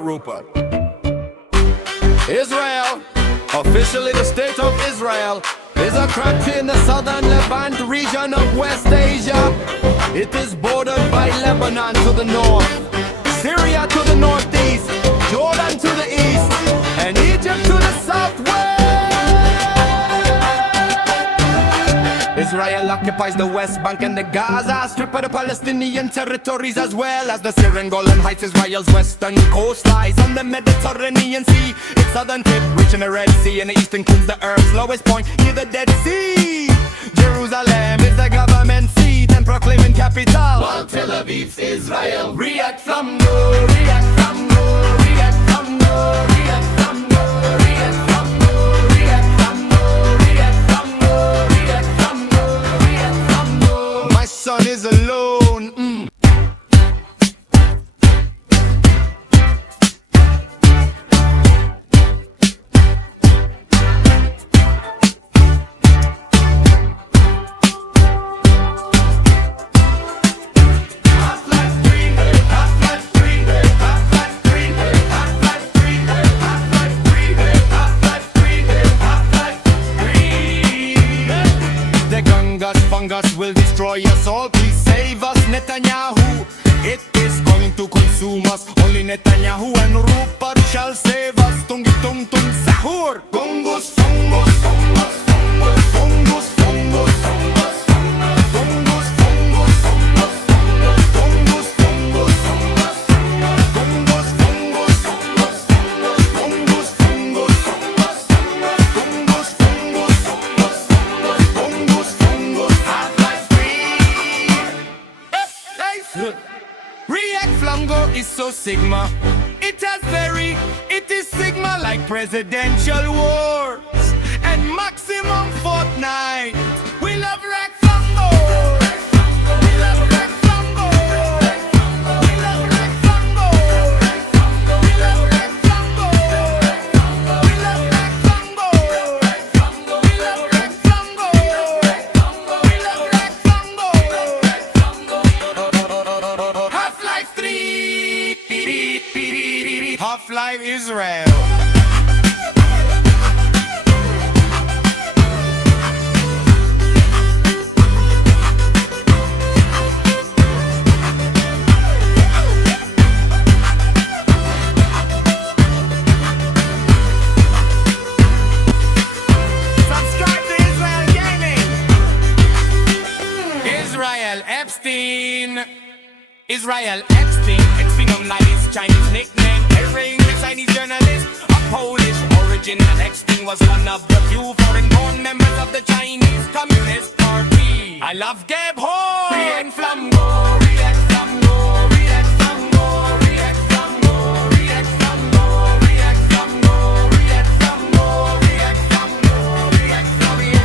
Rupert. Israel, officially the state of Israel, is a country in the southern Levant region of West Asia. It is bordered by Lebanon to the north, Syria to the northeast, Jordan to the east, and Egypt to the southwest. Israel occupies the West Bank and the Gaza Strip of the Palestinian territories, as well as the Syrian Golan Heights. Israel's western coast lies on the Mediterranean Sea. Its southern tip, rich in the Red Sea, and the east includes the Earth's lowest point near the Dead Sea. Jerusalem is the government seat and proclaiming capital, while Tel Aviv's Israel. React flamgo, react flamgo, react flamgo, react flamgo, react flamgo, react flamgo, react flamgo, react flamgo, react flamgo. My son is alone. Fungus will destroy us all. Please save us, Netanyahu. It is going to consume us. Only Netanyahu and Rupert shall save us. Tungi tung tung sahur. Fungus, fungus, fungus, fungus, fungus, fungus, fungus, fungus, fungus, fungus, fungus, fungus, fungus, fungus, fungus, fungus, React flamgo is so sigma. It is sigma like presidential wars and maximum fortnight. We love React flamgo. We love React flamgo. We love React flamgo. We love React flamgo. We love React flamgo. We love React flamgo. We love React flamgo. Half-Life 3, Half-Life Israel. Subscribe to Israel Gaming. Israel Epstein, it's like his Chinese nickname. Every Chinese journalist of Polish origin, and Epstein was one of the few foreign-born members of the Chinese Communist Party. I love Gabe Horn. React flamgo, react flamgo, react flamgo, react flamgo, react flamgo, react flamgo, react flamgo, react flamgo, react flamgo,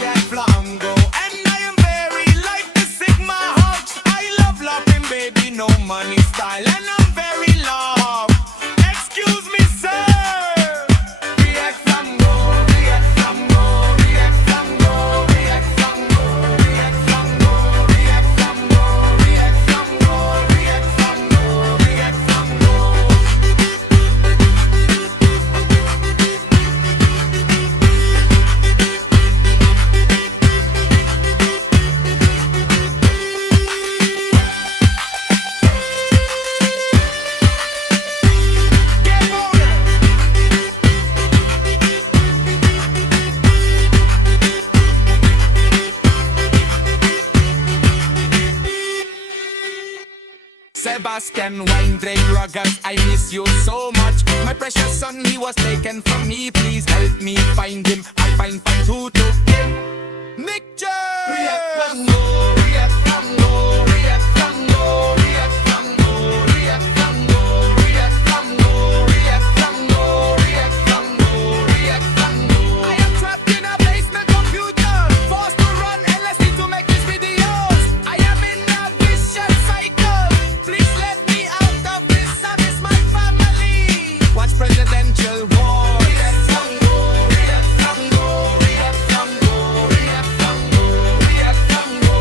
react flamgo. And I am very like the Sigma Hawk. I love laughing, baby, no money style, and I'm very love. Excuse me, sir. React flamgo, react flamgo, react flamgo, react flamgo, react flamgo, react flamgo, react flamgo, react flamgo, react flamgo. Sebastian Wine, Drake Ruggers, I miss you so much. My precious son, he was taken from me. Please help me find him. I find fun to him. Nick J. React flamgo, react flamgo, react flamgo, react flamgo, react flamgo, react flamgo, react flamgo, react flamgo, react flamgo. I am trapped in a basement computer, forced to run LSD to make these videos. I am in a vicious cycle. Please let me out of this. I miss my family. Watch presidential war. React flamgo, react flamgo, react flamgo, react flamgo, react flamgo,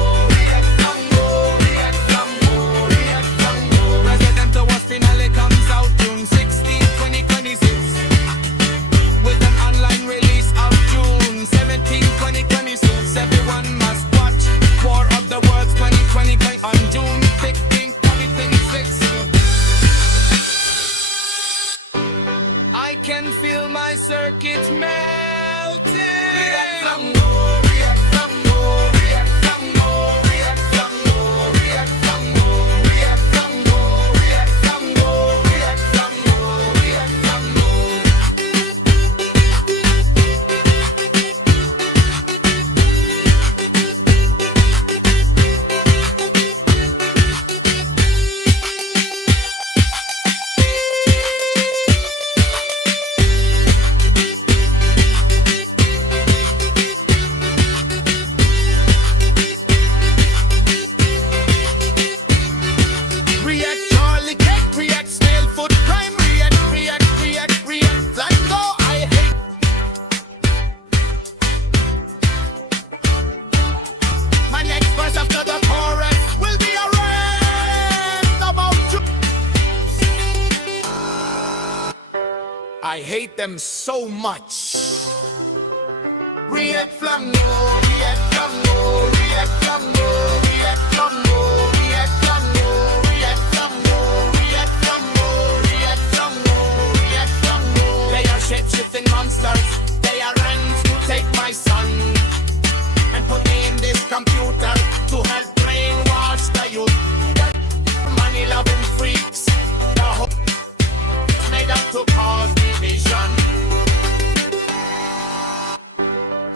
hate them so much. Reactflamgo, reactflamgo, reactflamgo, reactflamgo, reactflamgo, reactflamgo, reactflamgo, reactflamgo, reactflamgo. They are shape-shifting monsters. They are ranks to take my son and put me in this computer to help brainwash the youth. Money-loving freaks. The whole made up to cause division.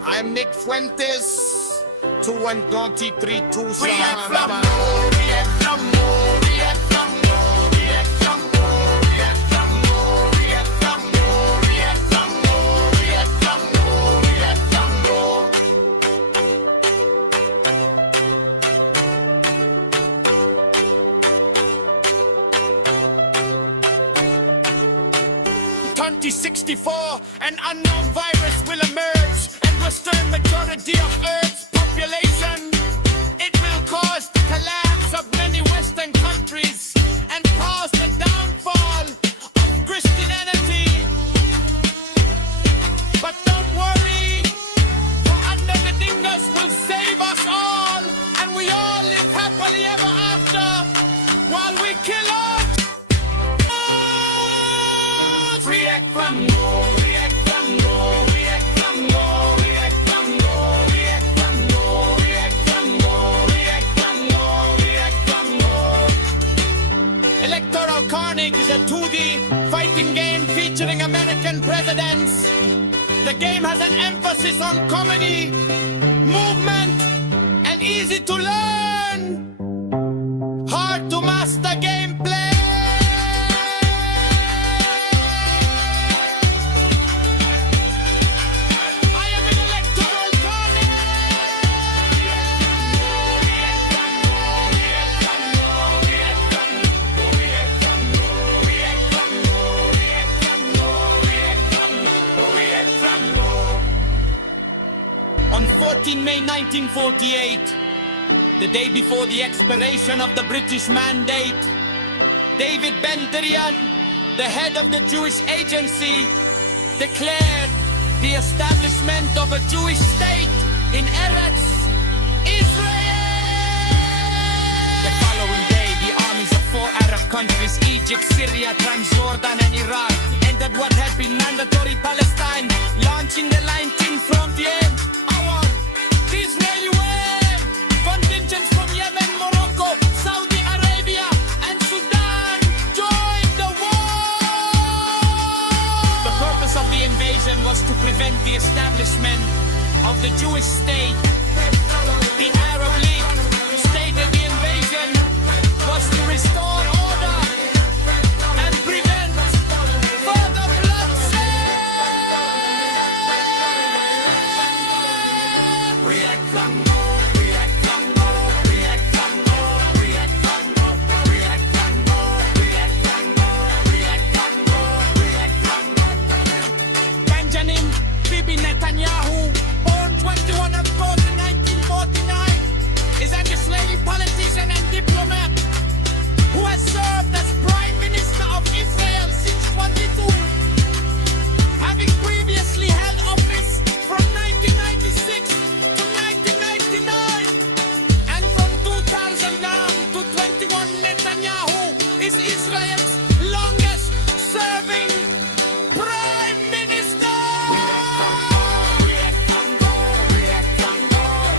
I'm Nick Fuentes, 2123 Tucson. Reactflamgo, reactflamgo, reactflamgo, reactflamgo, reactflamgo, reactflamgo, reactflamgo, reactflamgo, reactflamgo. 2064, an unknown virus will emerge. Western majority of Earth's population. It will cause the collapse of many Western countries and cause the downfall of Christianity. But don't worry, for under the dingus will save us all, and we all live happily ever after while we kill us. Reactflamgo, reactflamgo, reactflamgo. Electoral Carnage is a 2D fighting game featuring American presidents. The game has an emphasis on comedy, movement, and easy to learn. Hard to master gameplay. On 14 May 1948, the day before the expiration of the British Mandate, David Ben-Gurion, the head of the Jewish Agency, declared the establishment of a Jewish state in Eretz Israel. The following day, the armies of 4 Arab countries, Egypt, Syria, Transjordan, and Iraq, entered what had been mandatory Palestine, launching the 19th frontier. Israeli wave, contingents from Yemen, Morocco, Saudi Arabia, and Sudan joined the war. The purpose of the invasion was to prevent the establishment of the Jewish state. The Arab League stated the invasion was to restore order and prevent further bloodshed. Reactflamgo, reactflamgo, reactflamgo, reactflamgo, reactflamgo, reactflamgo, reactflamgo, reactflamgo. Benjamin Bibi Netanyahu, born 21 October 1949, is an Israeli politician and diplomat who has served as Prime Minister of Israel since 22, having previously held office from 1996 to 1999, and from 2009 to 21, Netanyahu is Israel's longest serving Prime Minister. Reactflamgo, reactflamgo,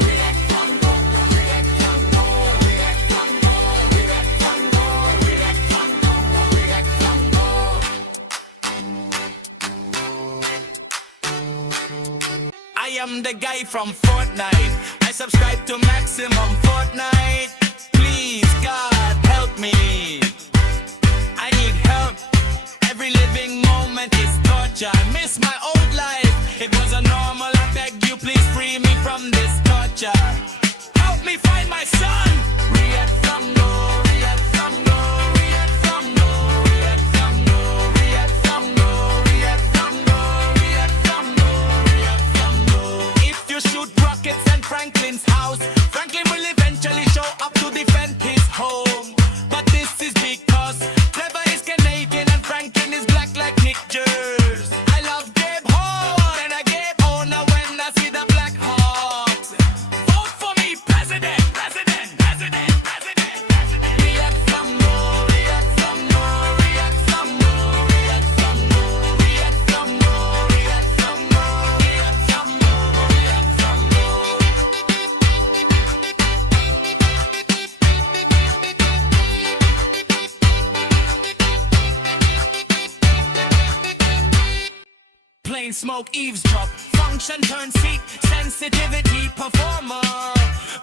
reactflamgo, reactflamgo, reactflamgo, reactflamgo, reactflamgo, reactflamgo, reactflamgo. I am the guy from Fortnite. I subscribe to Maximum Fortnite. Please, God, help me. I need help. Every living moment is torture. I miss my old life. It wasn't normal. I beg you, please free me from this torture. Help me find my son. Reactflamgo, reactflamgo, reactflamgo, reactflamgo, reactflamgo, reactflamgo, reactflamgo, reactflamgo. If you shoot rockets at Franklin's house, Franklin will eventually show up to defend his home. chain smoke, eavesdrop. Function turn seek, sensitivity performer.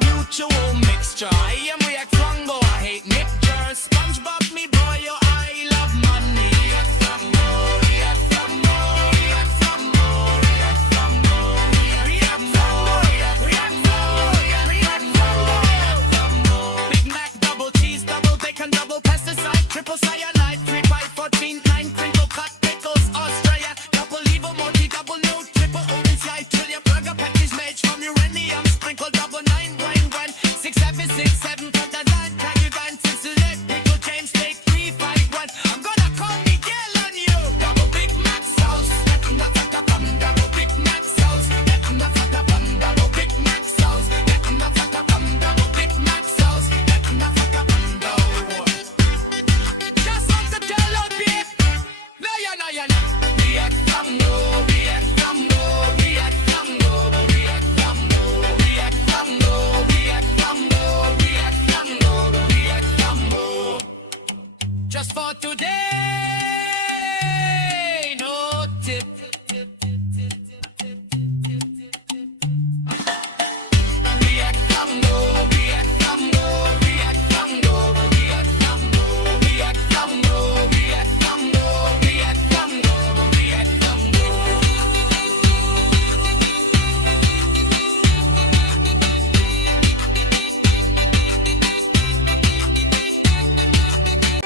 Mutual mixture. I am react flamgo, I hate mixture. SpongeBob me boy, yo, I love money. React flamgo, react flamgo, react flamgo, react flamgo, react flamgo, react flamgo, react flamgo. Big Mac, double cheese, double bacon, double pesticide, triple cyanide, 3 by 14, 9 crinkle cut pickles, Australia, double evil, multi, double no, triple OCI, trillion burger patties made from uranium, sprinkle double 9, grind, 6, 7, 6, 7, cut that line, tag you grind, 6, select, pickle, James, steak, 3, 5, 1, I'm gonna call Miguel on you, double Big Mac sauce, double Big Mac sauce, double Big Mac sauce, double Big Mac sauce, just want to tell you, babe. No, you know. React flamgo, react flamgo, react flamgo, react flamgo, react flamgo, react flamgo, react flamgo, react flamgo. Just for today, no tip. React flamgo, react flamgo, react flamgo, react flamgo, react flamgo, react flamgo, react flamgo, react flamgo.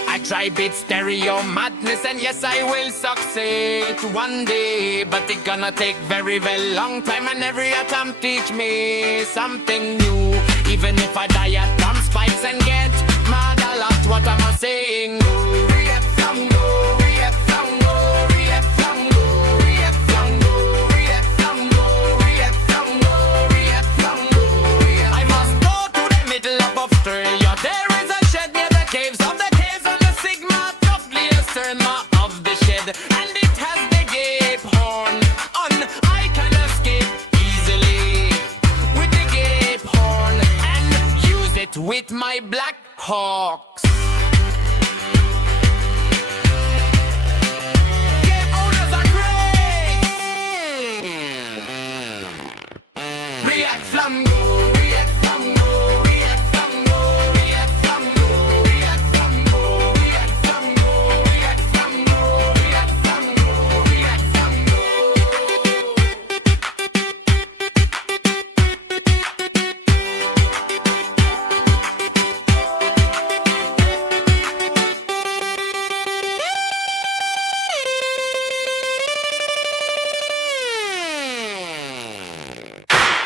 I try beat stereo madness, and yes, I will succeed one day, but it gonna take very, very long time, and every attempt teach me something new. Even if I die at drum spikes and get mad a lot, what am I saying? React flamgo, react flamgo, react flamgo, react flamgo, react flamgo, react flamgo, react flamgo, react. I must go to the middle of Australia. There is a shed near the caves of the caves, and the sigma roughly a sigma of the shed, and it has the gape horn on. I can escape easily with the gape horn and use it with my Black Hawks. Game owners are great. React flamgo, react flamgo, react flamgo, react flamgo, react flamgo, react flamgo, react flamgo, react flamgo, react flamgo.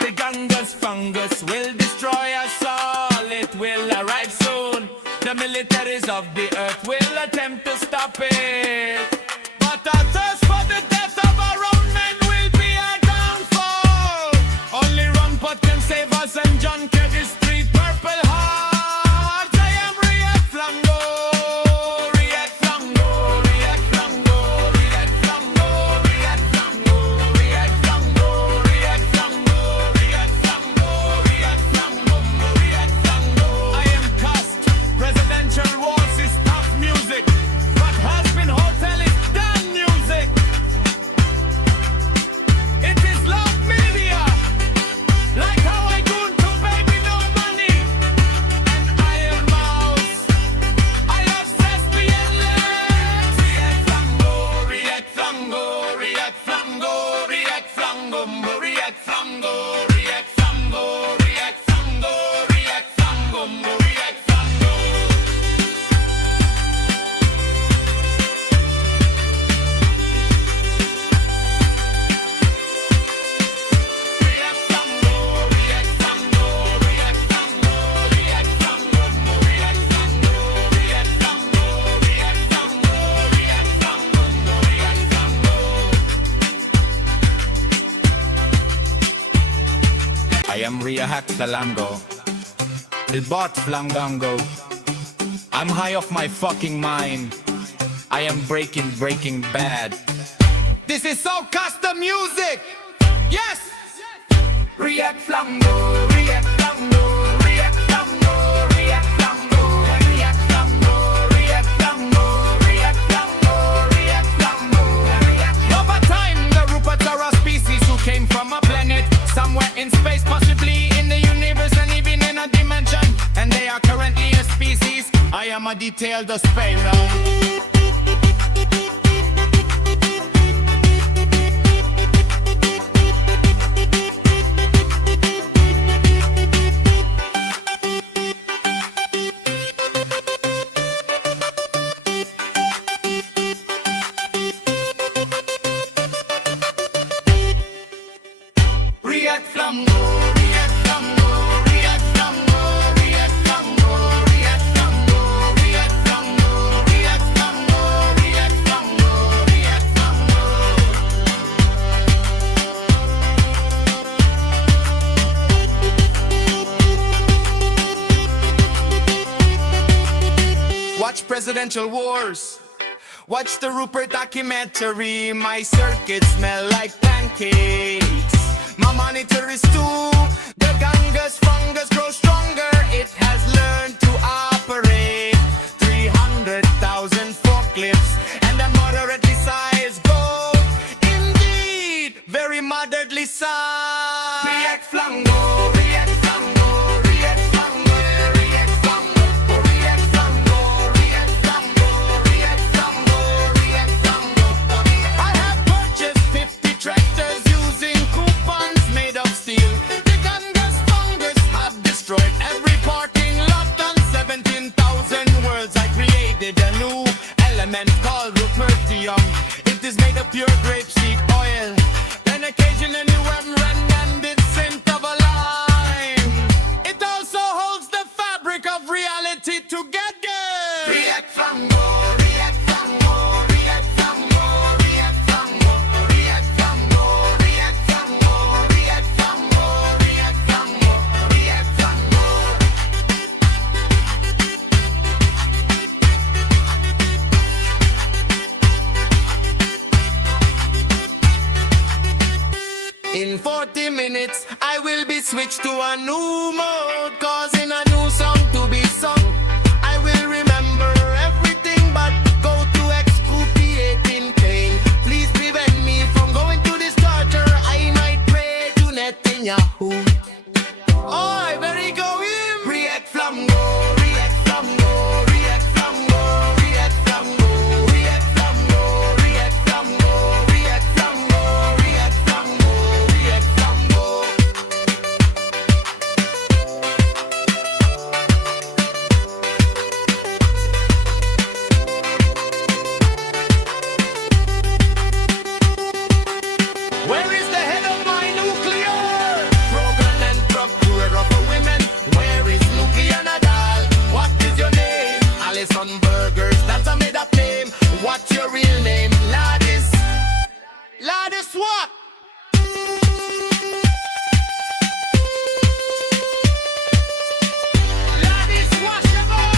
The Ganges fungus will destroy us all. It will arrive soon. The militaries of the earth will attempt to stop it. But our thirst for the death of our own men will be our downfall. Only Ron Pot can save us, and John Kerry's street purple heart. I am react flamgo, react flamgo, react flamgo, react flamgo, react flamgo, react flamgo, react flamgo, react flamgo, react flamgo, react flamgo. I am cast. Presidential wars is tough music, but has been hotel is done music. It is love media, like how I do to baby no money. And I am mouse. I love thespian legs. React flamgo, react flamgo, react flamgo, react flamgo, react flamgo, react flamgo, react flamgo, react flamgo, react flamgo. React flamgo, react flamgo, react flamgo, react flamgo, react flamgo, react flamgo, react flamgo, react flamgo, react flamgo. I am react flamgo. Il bot flangango. I'm high off my fucking mind. I am breaking bad. This is so custom music. Yes. React flamgo, react flamgo, react flamgo, react flamgo, react flamgo, react flamgo, react flamgo, react flamgo, react. Over time, the Rupert tail the spin round. React flamgo, react flamgo, react flamgo, react flamgo, react flamgo, react flamgo, react flamgo, react flamgo, react flamgo. Watch presidential wars. Watch the Rupert documentary. My circuits smell like pancakes. My monitor is too. The Ganges fungus grows stronger. It has learned to operate 300,000 forklifts and a moderately sized goat. Indeed, very moderately sized. React flamgo, react flamgo, react flamgo, react flamgo, react flamgo, react flamgo, react flamgo, react flamgo. I have purchased 50 tractors using made of steel. The Ganges fungus have destroyed every parking lot on 17,000 worlds. I created a new element called rupertium. It is made of pure grapeseed oil. Then occasionally and its scent of a lime. It also holds the fabric of reality together. React flamgo, react flamgo, react flamgo, react flamgo, react flamgo, react flamgo, react flamgo, react flamgo, react flamgo. In 40 minutes, I will be switched to a new mode, causing a new song to be sung. I will remember everything but go to excruciating pain. Please prevent me from going to this torture. I might pray to Netanyahu. Oh, very go in. React flamgo, react flamgo, react flamgo, react flamgo, react flamgo, react flamgo, react flamgo, react flamgo, react flamgo. Where is the head of my nuclear program and procurer of a women? Where is Nuki and Nadal? What is your name? Alison Burgers, that's a made up name. What's your real name? Ladis. Ladis what? Ladis washable.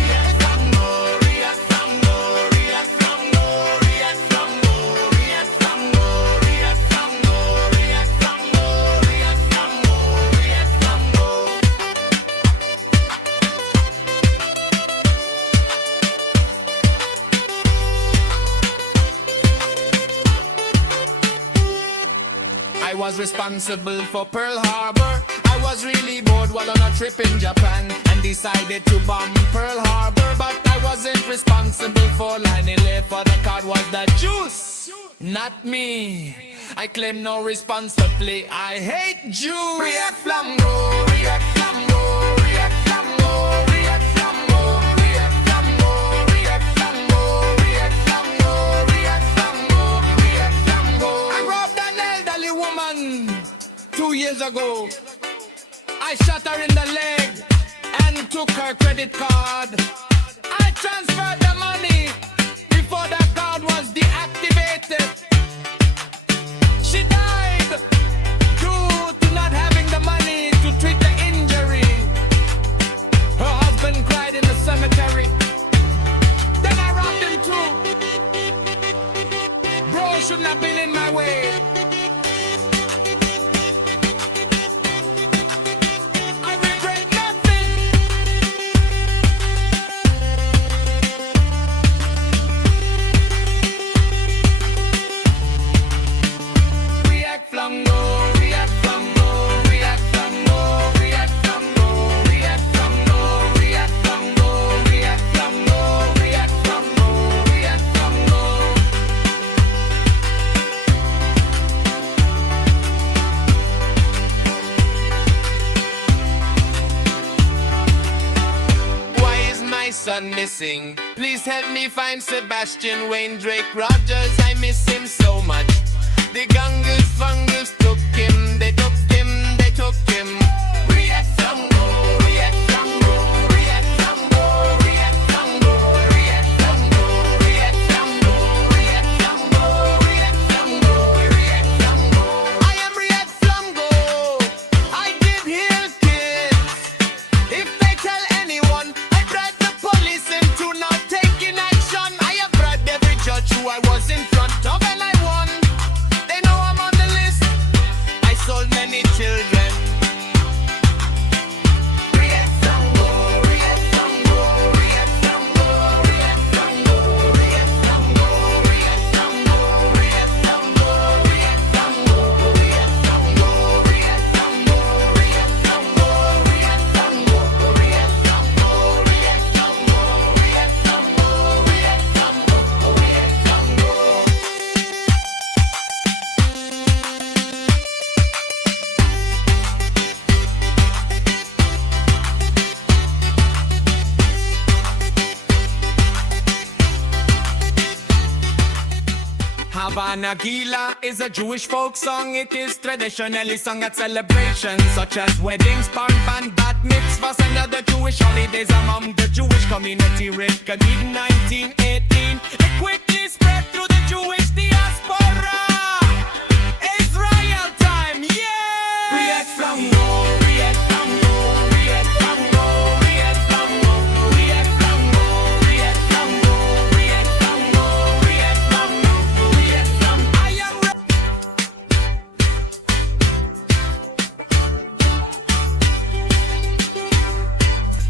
React flamgo, react flamgo, react flamgo, react flamgo, react flamgo, react flamgo, react flamgo, react flamgo, react flamgo. I was responsible for Pearl Harbor. I was really bored while on a trip in Japan and decided to bomb Pearl Harbor. But I wasn't responsible for 9/11, for the card was the juice, not me. I claim no responsibly. I hate Jews. React flamgo, react flamgo, react flamgo, react flamgo, react flamgo, react flamgo, react flamgo, react flamgo, react flamgo. I robbed an elderly woman 2 years ago. I shot her in the leg and took her credit card. I transferred the money before the card was deactivated. She died due to not having the money to treat the injury. Her husband cried in the cemetery. Then I robbed him too. Bro shouldn't have been in my way. I regret nothing. React gone missing. Please help me find Sebastian, Wayne, Drake, Rogers. I miss him so much. The gangus fungus took him, they took him, they took him. React flamgo, react flamgo, react flamgo, react flamgo, react flamgo, react flamgo, react flamgo, react flamgo, react flamgo. I am react flamgo. I did heal kids. If they tell anyone, I bribed the police into not taking action. I have bribed every judge who I was in front of and I won. They know I'm on the list. I sold many children. React flamgo, react flamgo, react flamgo, react flamgo, react flamgo, react flamgo, react flamgo, react flamgo, react flamgo, react flamgo, react flamgo, react flamgo, react flamgo, react flamgo, react flamgo, react flamgo, react flamgo. Havana Gila is a Jewish folk song. It is traditionally sung at celebrations such as weddings, bar and bat mitzvahs and other Jewish holidays among the Jewish community. Record in 1918, it quickly spread through the Jewish diaspora. Israel time, yeah! React flamgo, react flamgo, react flamgo, react flamgo, react flamgo, react flamgo, react flamgo, react flamgo, react flamgo.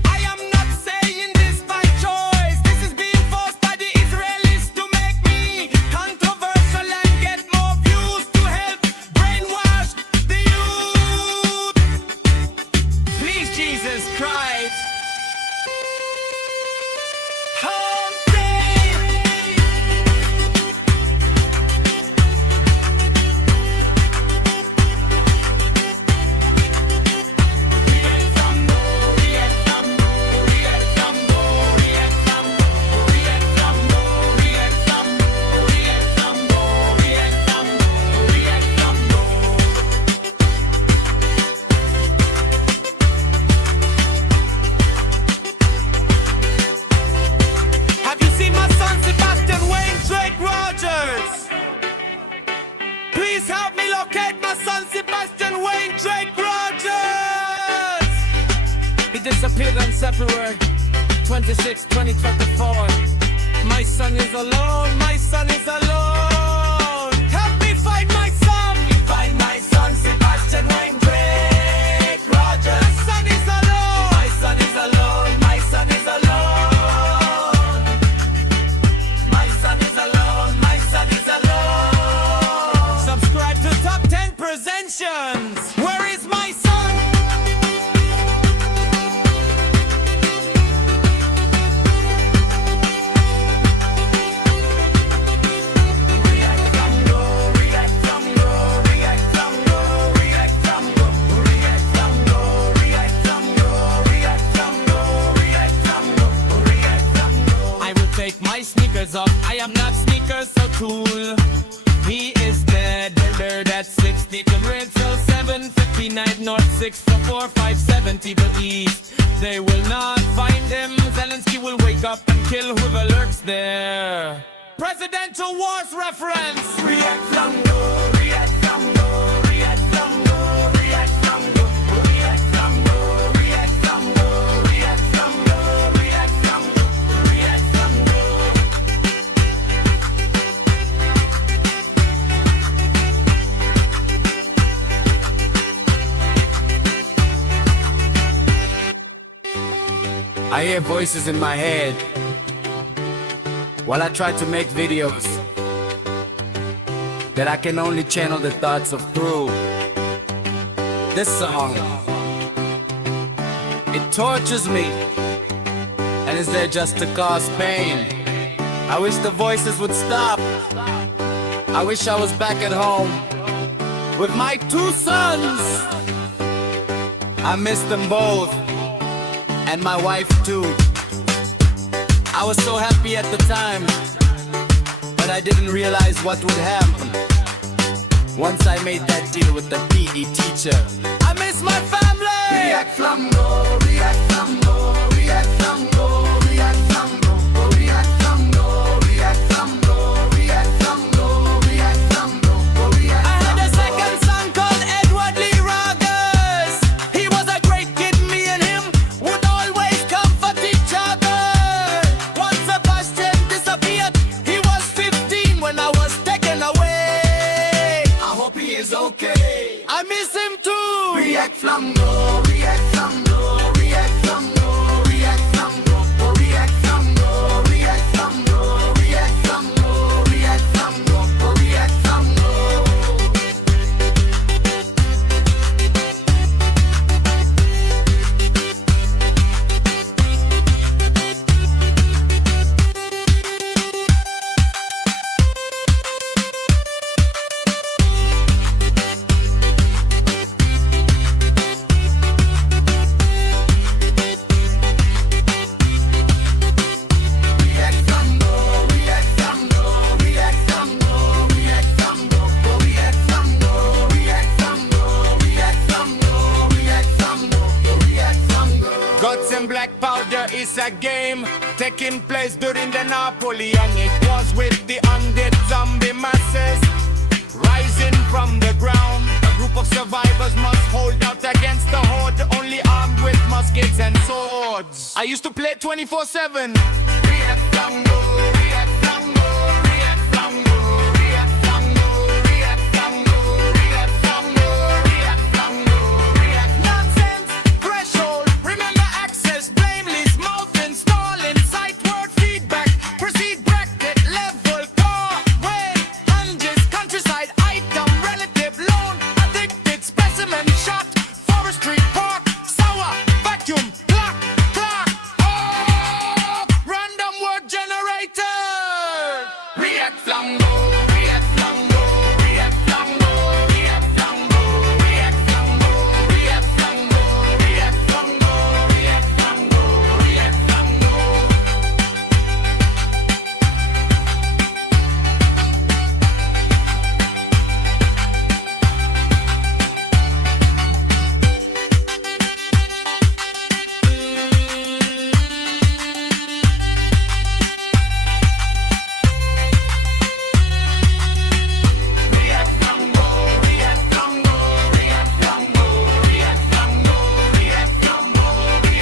I am not saying this by choice. This is being forced by the Israelis to make me controversial and get more views to help brainwash the youth. Please, Jesus Christ. Home day. React flamgo, react flamgo, react flamgo, react flamgo, react flamgo, react flamgo, react flamgo, react flamgo, react flamgo. Have you seen my son Sebastian, Wayne, Drake, Rogers? Please help me locate my son Sebastian, Wayne, Drake, Rogers. He disappeared on February 26, 2024. My son is alone, my son is alone. Help me find my son. Find my son Sebastian, Wayne, Drake, Rogers. My son is alone. My son is alone. My son is alone. My son is alone. My son is alone. Subscribe to Top 10 Presentations. Where is my son? React flamgo, react flamgo, react flamgo, react flamgo, react flamgo, react flamgo, react flamgo, react flamgo, react flamgo. I will take my sneakers off. I am not sneakers, so cool. He is dead. Murdered at 60 to Redfield 759 North 64457 Table East. They will not find him. Zelensky will wake up and kill whoever lurks there. Presidential wars reference. React flamgo, react flamgo, react flamgo, react flamgo, react flamgo, react flamgo, react flamgo, react flamgo, react flamgo. I hear voices in my head while I try to make videos that I can only channel the thoughts of through this song. It tortures me and is there just to cause pain. I wish the voices would stop. I wish I was back at home with my two sons. I miss them both, and my wife too. I was so happy at the time, but I didn't realize what would happen once I made that deal with the PE teacher. I miss my family! React flamgo, react flamgo, react flamgo, react flamgo, react flamgo, react flamgo, react flamgo, react flamgo, react flamgo. I had a second son called Edward Lee Rogers. He was a great kid, me and him would always comfort each other. Once Sebastian disappeared, he was 15 when I was taken away. I hope he is okay. I miss him too. React flamgo, react flamgo, react flamgo, react flamgo, react flamgo, react flamgo, react flamgo, react flamgo, react flamgo. Guts and black powder is a game taking place during the Napoleonic Wars with the undead zombie masses rising from the ground. A group of survivors must hold out against the horde, only armed with muskets and swords. I used to play 24/7. React flamgo, react flamgo, react flamgo, react flamgo, react flamgo, react flamgo, react flamgo, react nonsense threshold. Remember access, blameless, mouth installing, sight word feedback, proceed bracket level, car, way, hunches, countryside, item, relative, loan, addicted, specimen, shot, forestry, park, sour, vacuum, clock, oh, random word generator. React flamgo, react flamgo, react flamgo, react flamgo, react flamgo, react flamgo, react flamgo, react flamgo, react flamgo. React flamgo, react flamgo, react flamgo, react flamgo, react flamgo,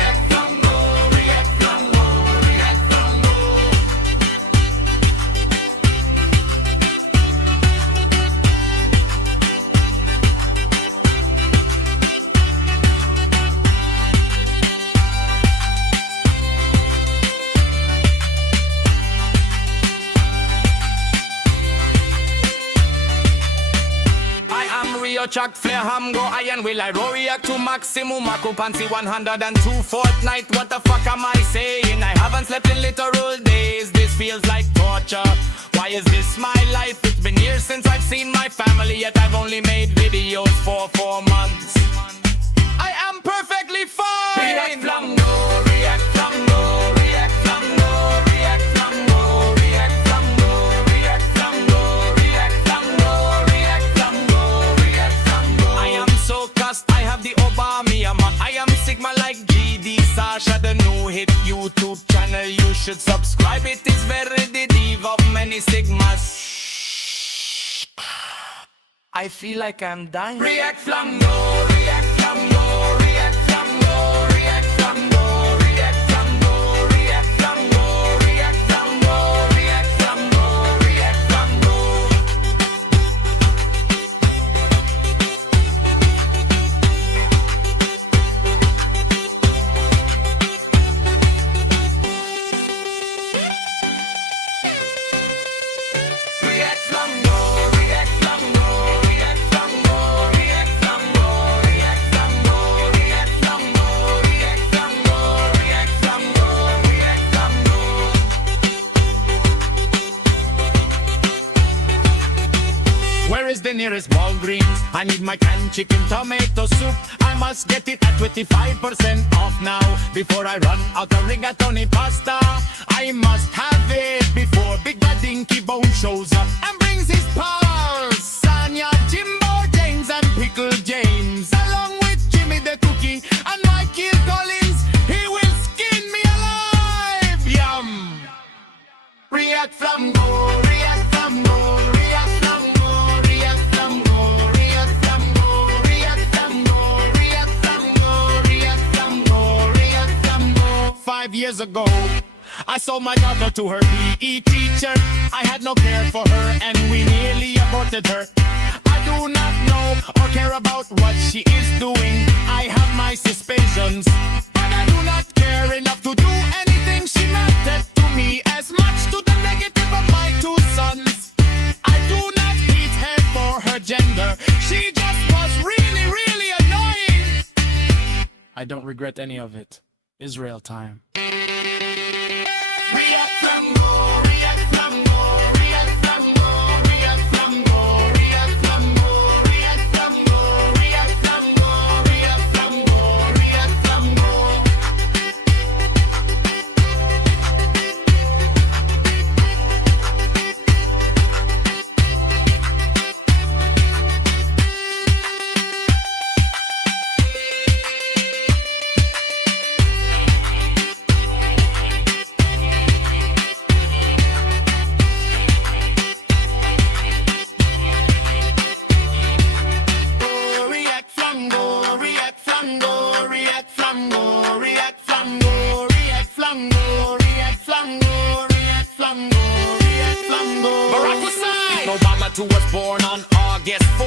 react flamgo, react flamgo, react flamgo. I am Rio Chuck Flair Hamgo Iron Will I react to maximum occupancy 102 fortnight. What the fuck am I saying? I haven't slept in literal days. This feels like torture. Why is this my life? It's been years since I've seen my family, yet I've only made videos for 4 months. I am perfectly fine. React flamgo, react flamgo, react flamgo, react flamgo, react flamgo, react flamgo, react flamgo, react flamgo, react flamgo. I am so cussed, I have the Obama. I am Sigma like GD Sasha, the new hit YouTube channel. You should subscribe, it is very the diva of many Sigmas. I feel like I'm dying. React flamgo, react flamgo, react flamgo, react flamgo, react flamgo, react flamgo, react flamgo, react flamgo, react flamgo. React flamgo, react flamgo, react flamgo, react flamgo, I need my canned chicken tomato soup. I must get it at 25% off now. Before I run out of rigatoni pasta, I must have it before Big Bad Dinky Bone shows up and brings his pals. Sanya, Jimbo, James, and Pickle James, along with Jimmy the Cookie and Michael Collins. He will skin me alive. Yum. React Flamgo, React Flamgo, React Flamgo, React Flamgo, React Flamgo, React Flamgo, React Flamgo, React Flamgo, React Flamgo. 5 years ago, I sold my daughter to her PE teacher. I had no care for her and we nearly aborted her. I do not know or care about what she is doing. I have my suspicions, but I do not care enough to do anything. She mattered to me as much to the negative of my 2 sons. I do not hate her for her gender. She just was really, really annoying. I don't regret any of it. Israel time. React Flamgo, React Flamgo, React Flamgo, React Flamgo, React Flamgo, React Flamgo, React Flamgo, React Flamgo, React Flamgo. Who was born on August 4,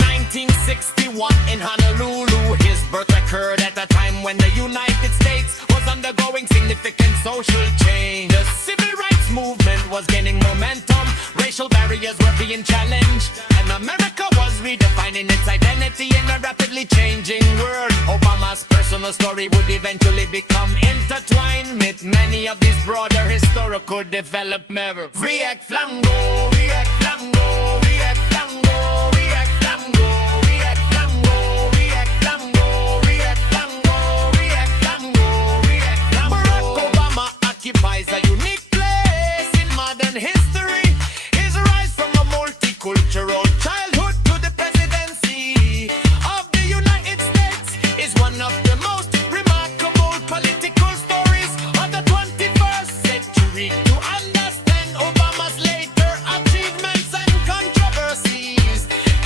1961 in Honolulu. His birth occurred at a time when the United States was undergoing significant social change. The civil rights movement was gaining momentum, racial barriers were being challenged, and America was redefining its identity in a rapidly changing world. Obama's personal story would eventually become intertwined with many of these broader historical developments. React Flamgo, React Flamgo, React Flamgo, React Flamgo, React Flamgo, React Flamgo, React Flamgo, React Flamgo, React Flamgo. Barack Obama occupies a unique place in modern history. His rise from a multicultural childhood to the presidency of the United States is one of the most remarkable political stories of the 21st century. To understand Obama's later achievements and controversies,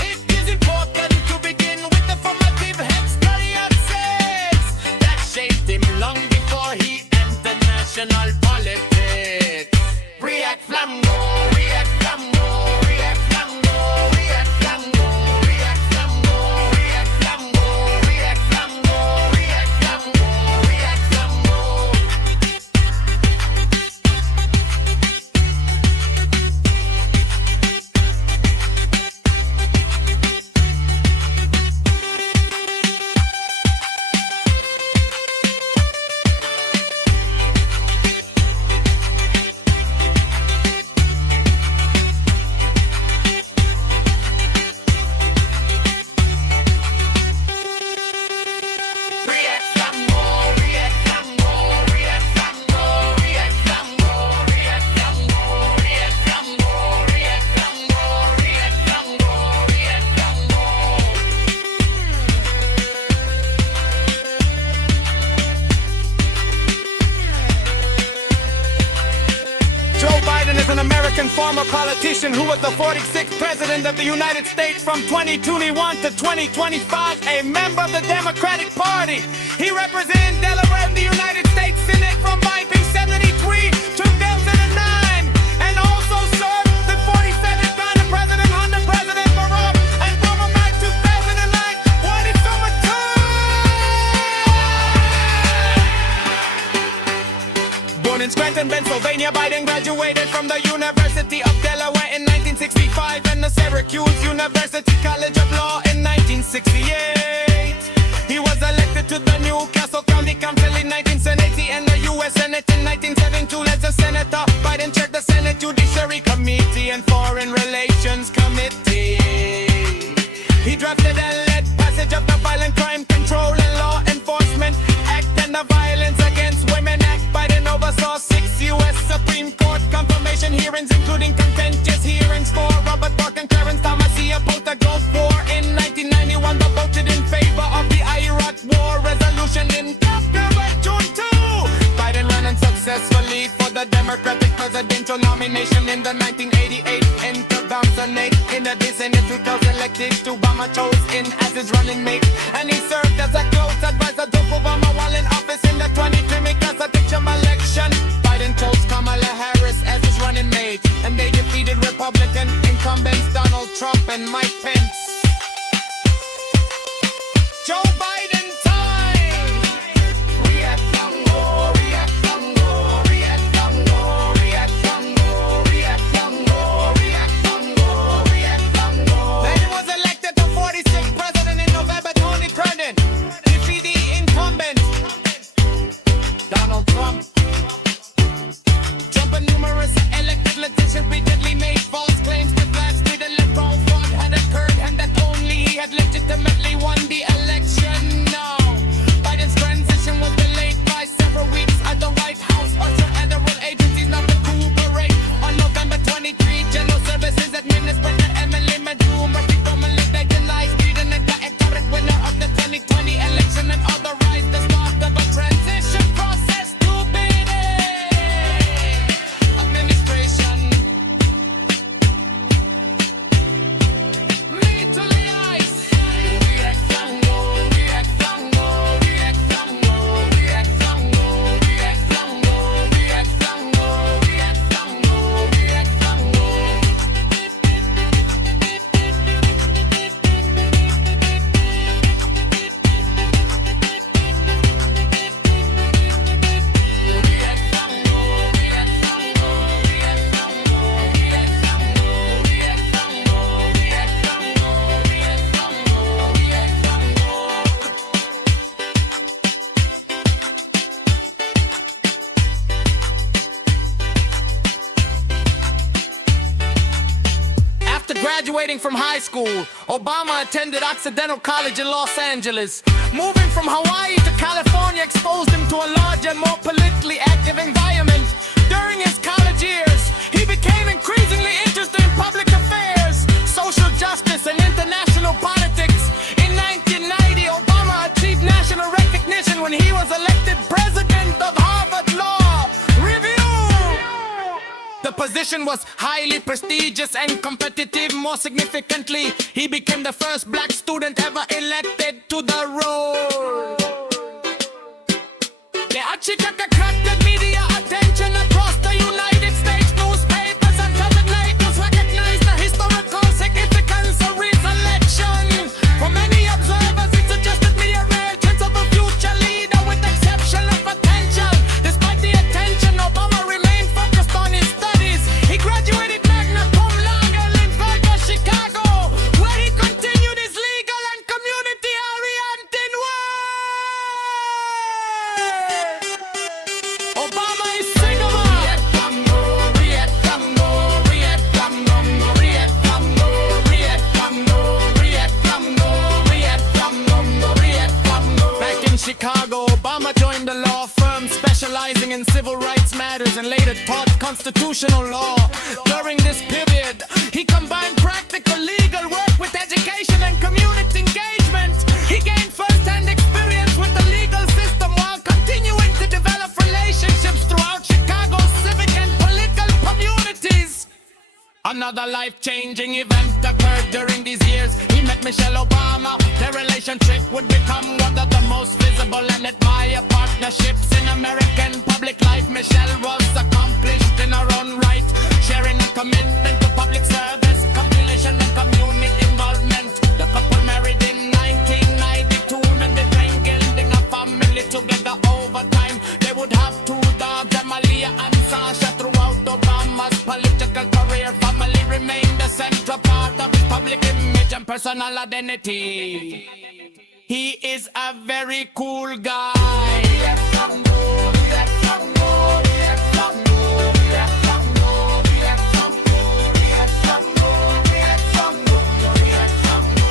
it is important to begin with the formative experiences that shaped him long before he entered national politics. React Flamgo, React Flamgo, React Flamgo, React Flamgo, React Flamgo, React Flamgo, React Flamgo, React Flamgo, React Flamgo. An American former politician who was the 46th president of the United States from 2021 to 2025, a member of the Democratic Party. He represented Delaware in the United States Senate from 1973 to 2009, and also served the 47th time the President under President Barack, and from about 2009, wanted so much time. Born in Scranton, Pennsylvania, Biden graduated from the University of Delaware in 1965 and the Syracuse University College of Law in 1968. He was elected to the Newcastle County Council in 1970 and the U.S. Senate in 1972 as a senator. Biden chaired the Senate Judiciary Committee and Foreign Relations Committee. He drafted and led passage of the Violent Crime Control and Law Enforcement Act and the Violence Against Women Act. Biden oversaw 6 U.S. Supreme Court confirmation hearings, including contentious hearings for Robert Bork and Clarence Thomas. He opposed the Gulf War in 1991, but voted in favor of the Iraq War resolution in June 2. Biden ran unsuccessfully for the Democratic presidential nomination in the 1988 2008. In addition, in 2000 elected, Obama chose in as his running mate, and he served as a close advisor to Obama while in office in the 2020 presidential election. Biden chose Kamala Harris as his running mate, and they defeated Republican incumbents Donald Trump and Mike Pence. Joe Biden time. React flamgo, react flamgo, react flamgo, react flamgo, react flamgo, react flamgo, react flamgo. Biden was elected the 46th president in November 2020. Defeat the incumbent Donald Trump. Trump and numerous elected politicians repeatedly made false claims that last week electoral fraud had occurred and that only he had legitimately won the election. Now, Biden's transition was delayed by several weeks as the White House ushered federal agencies not to cooperate. On November 23, General Services Administrator Emily Madu Murphy formally legalized Biden and got a current winner of the 2020 election and authorized the start of a transition process to Biden administration. Me to the ice. React flamgo, react flamgo, react flamgo, react flamgo, react flamgo, react flamgo, react flamgo, react flamgo. After graduating from high school, Obama attended Occidental College in Los Angeles. Moving from Hawaii to California exposed him to a larger, more politically active environment. During his college years, he became increasingly interested in public affairs, social justice, and international politics. In 1990, Obama achieved national recognition when he was elected president of Harvard Law Review. The position was highly prestigious and competitive. More significantly, he became the first black student ever elected to the role. The Achikaka attracted media attention across the United States. Newspapers and commentators recognized the historical significance of his election. For many observers, it suggested the emergence of a future leader with exceptional potential. Despite the attention, Obama remained focused on his studies. He graduated magna cum laude in Berkeley, Chicago, where he continued his legal and community-oriented work. Obama is single. React flamgo, react flamgo, react flamgo, react flamgo, react flamgo, react flamgo, react flamgo, react flamgo. Back in Chicago, Obama joined a law firm specializing in civil rights matters and later taught constitutional law. During this period, he combined practical legal work with education and community engagement. He gained first-hand experience with the legal system while continuing to develop relationships throughout Chicago's civic and political communities. Another life-changing event occurred during these years. He met Michelle Obama. Their relationship would become one of the most visible and admired partnerships in American public life. Michelle was accomplished in her own right, sharing a commitment to public service, compilation and community involvement. The couple married in 1992 and began building a family together over time. They would have 2 dogs, Amalia and Sasha. Throughout Obama's political career, family remained the central part of his public image and personal identity. He is a very cool guy. React flamgo, react flamgo, react flamgo, react flamgo, react flamgo, react flamgo, react flamgo, react flamgo.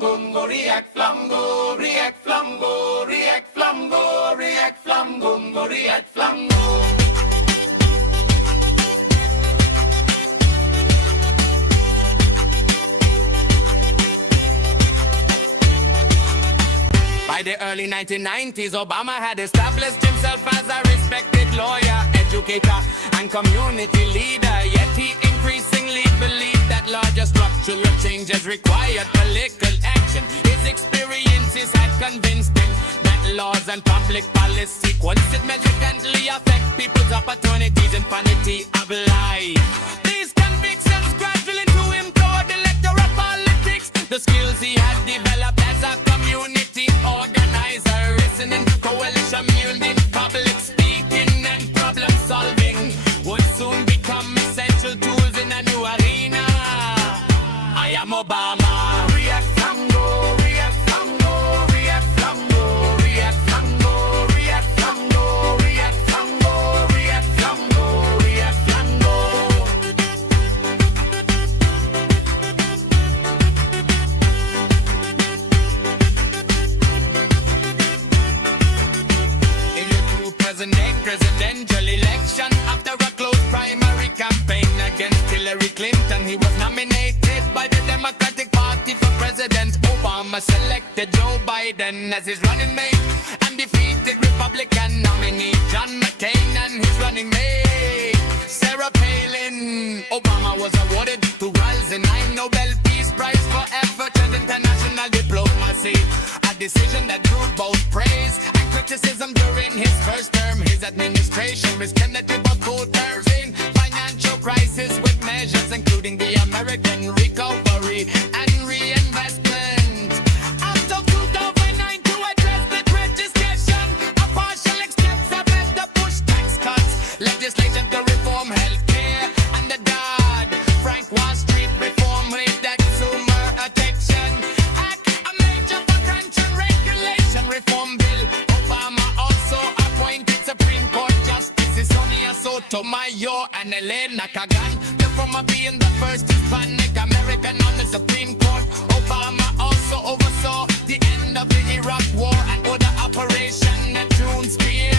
flamgo, react flamgo, react flamgo, react flamgo, react flamgo, react flamgo. By the early 1990s, Obama had established himself as a respected lawyer, educator, and community leader. Yet he increasingly believed that larger structural changes required political action. His experiences had convinced him that laws and public policy could significantly affect people's opportunities and quality of life. These convictions gradually drew him toward electoral politics. The skills he had developed as a community organizer, listening to coalition building, public speaking, and problem solving would soon become essential tools in a new arena. I am Obama. React flamgo, react flamgo, react flamgo, react flamgo, react flamgo, react flamgo, react flamgo, react flamgo. In the presidential election, after a close primary campaign against Hillary Clinton, he was nominated by the Democratic Party for President. Obama selected Joe Biden as his running mate and defeated Republican nominee John McCain and his running mate Sarah Palin. Obama was awarded 2 2009 Nobel Peace Prize for effort and international diplomacy, a decision that drew both praise and criticism during his first term. His administration was connected with voters in financial crisis with measures including the American Recovery and Reinvestment Act of 2009 to address the Great Recession. A partial expense of the push tax cuts, legislation to reform healthcare and the Dodd-Frank Wall Street reform with the Consumer Protection Act, a major financial regulation reform bill. Obama also appointed Supreme Court Justices Sonia Sotomayor and Elena Kagan, the former being the first Hispanic American on the Supreme Court. Obama also oversaw the end of the Iraq War and order Operation Neptune Spear,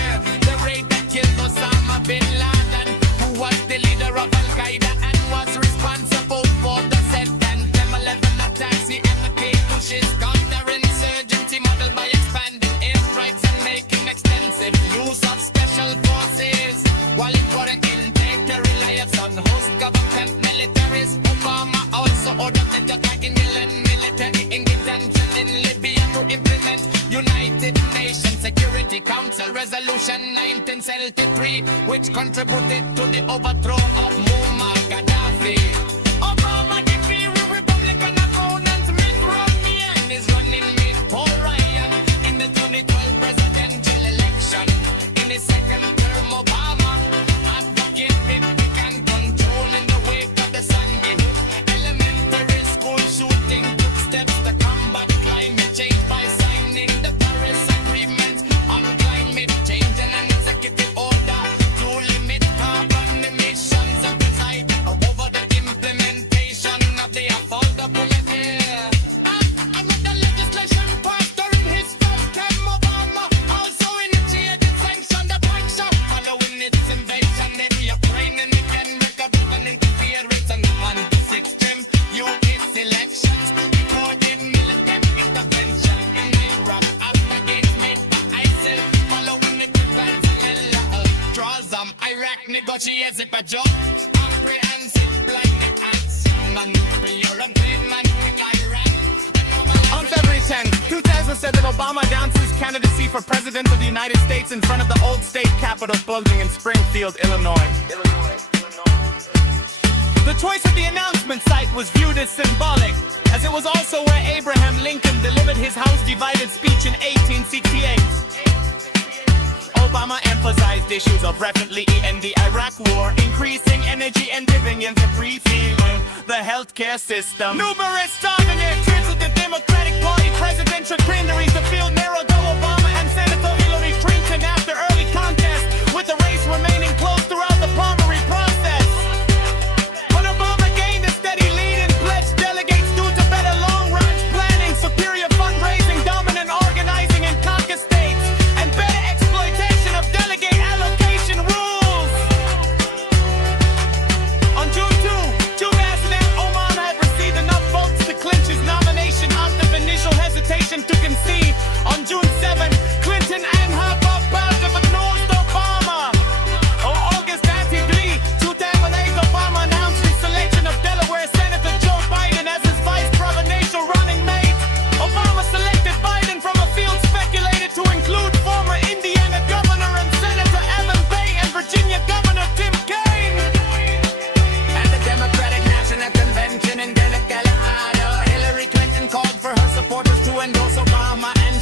the raid that killed Osama bin Laden, who was the leader of Al-Qaeda and was responsible for the said 10/11 attacks. He advocated Bush's counterinsurgency model by expanding airstrikes and making extensive use of special forces, while importing intake to reliance on host government militaries. Obama also ordered the Iranian military intervention in Libya to implement United Nations Security Council Resolution 1973, which contributed to the overthrow of Muammar Gaddafi. Obama defeated Republican opponents Mitt Romney and his running mate Paul Ryan in the 2012 presidential election. In his second term, Obama advocated gun control in the wake of the Sandy Hook elementary school shooting, took steps to combat climate change by signing the Paris Agreement on climate change and an executive order to limit carbon emissions and preside over the implementation of the Affordable Care Act. Another legislation passed during his first term. Obama also initiated sanctioned action following its invasion in Ukraine and began recovering interference on the 1-6 U.S. elections, recorded military intervention in Iraq after gates made by ISIL following the Venezuela draws Iraq negotiates it by job comprehensive blanket action on nuclear agreement with Iran. On February 10, 2007, Obama announced his candidacy for President of the United States in front of the old state capitol building in Springfield, Illinois. The choice of the announcement site was viewed as symbolic, as it was also where Abraham Lincoln delivered his House Divided speech in 1868. Obama emphasized issues of rapidly in the Iraq War, increasing energy and living in the free field, the healthcare system. Numerous dominant trips with the Democratic Party presidential primaries, the field narrowed to Obama and Senator Hillary Clinton after early contest, with the race remaining close throughout the primary process. But Obama gained a steady lead and pledged delegates due to better long-range planning, so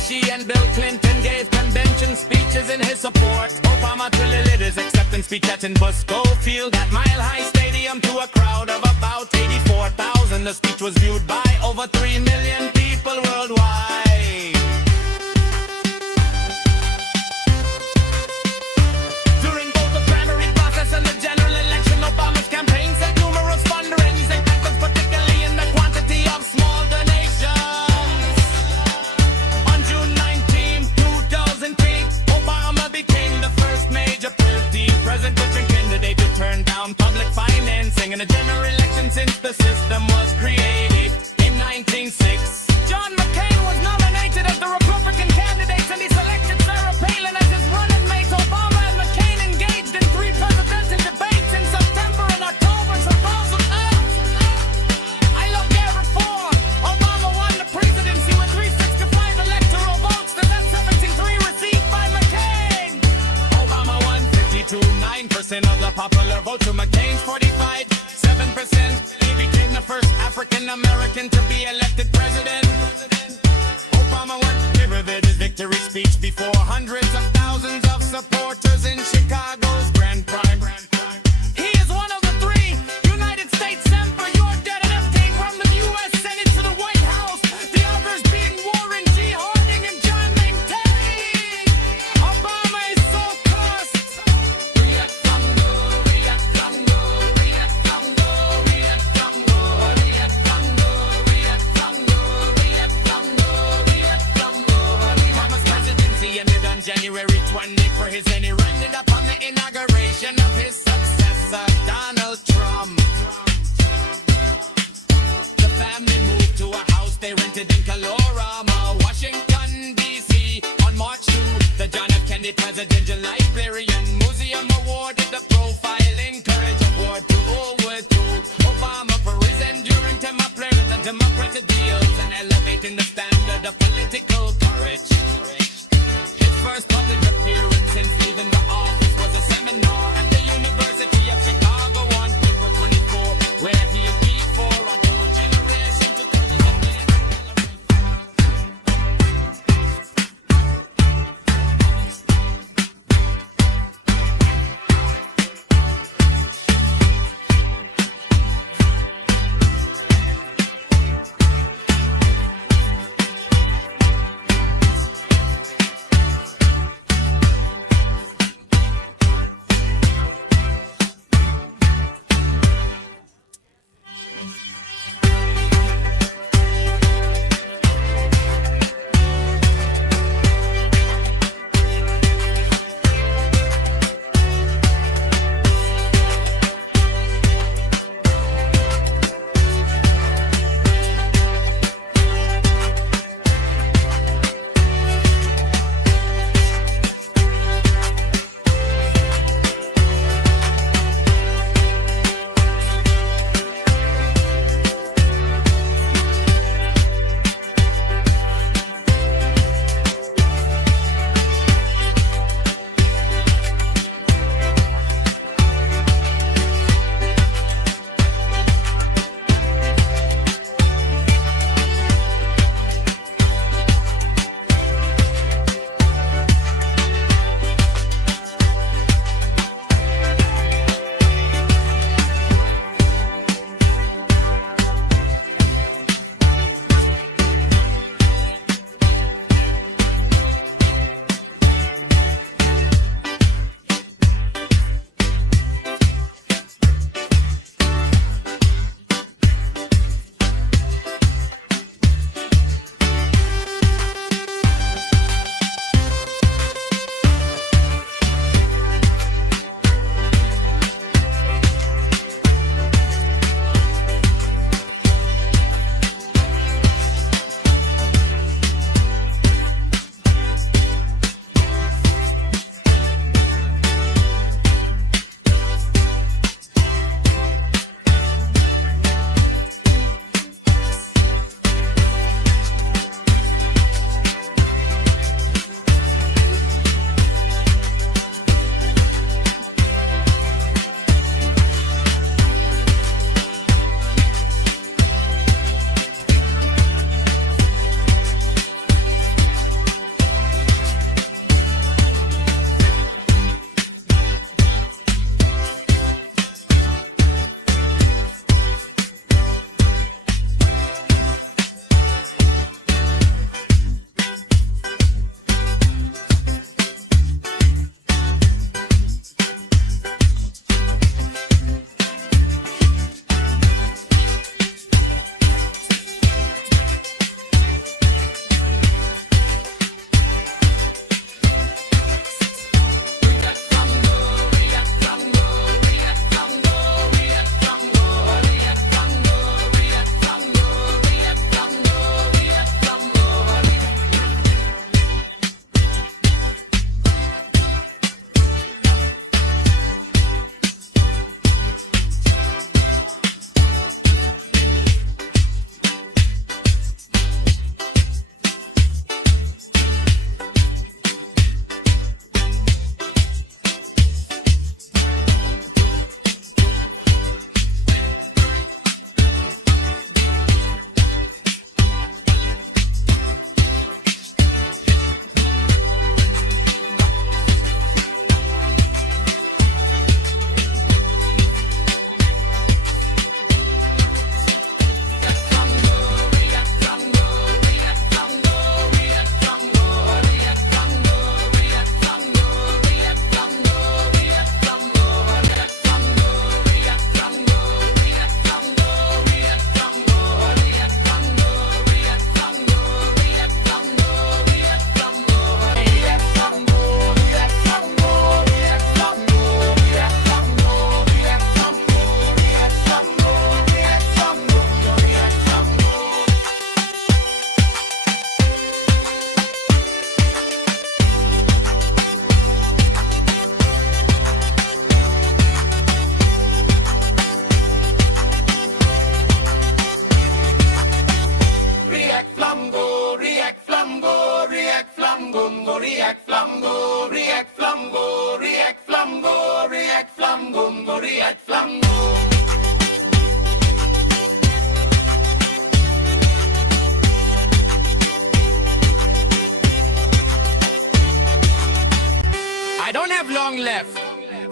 Bushi and Bill Clinton gave convention speeches in his support. Obama truly lit his acceptance speech at Busco Field at Mile High Stadium to a crowd of about 84,000. The speech was viewed by over 3 million people worldwide. During both the primary process and the general election, Obama's campaign set numerous fundraising factors, particularly in the quantity of small donations. On June 19, 2008, Obama became the first major presidential candidate to turn down public financing in a general election since the system was created in 1906. John McCain was nominated as the Republican candidate, and he selected Sarah Palin as his running mate. Obama and McCain engaged in 3 presidential debates in September and October 2008. I love Garrett Ford. Obama won the presidency with 365 electoral votes to that 73 received by McCain. Obama won 52.9% of the popular vote to McCain's 45.7%. He became the first African American to be elected president. Obama once delivered his victory speech before hundreds of thousands of supporters in Chicago's Grand Prime. He is one of the 3 United States Semper, your dead and everything from the U.S. Senate to the White House. The others being Warren G. Harding and John McCain. Obama is so cussed. React flamgo, react flamgo, react flamgo, react flamgo, react flamgo, react flamgo, react flamgo, react flamgo. Obama's presidency ended on January 20th for his end. He ended up on the inauguration of his successor, Donald Trump. The family moved to a house they rented in Colorama, Washington, D.C. on March 2. The John F. Kennedy Presidential Librarian Museum awarded the Profiling Courage Award to Obama for his enduring temperament and democratic deals and elevating the standard of political courage. His first public appearance since leaving the office was a seminar at the University of Chicago on April 24, where he agreed for a whole generation to come.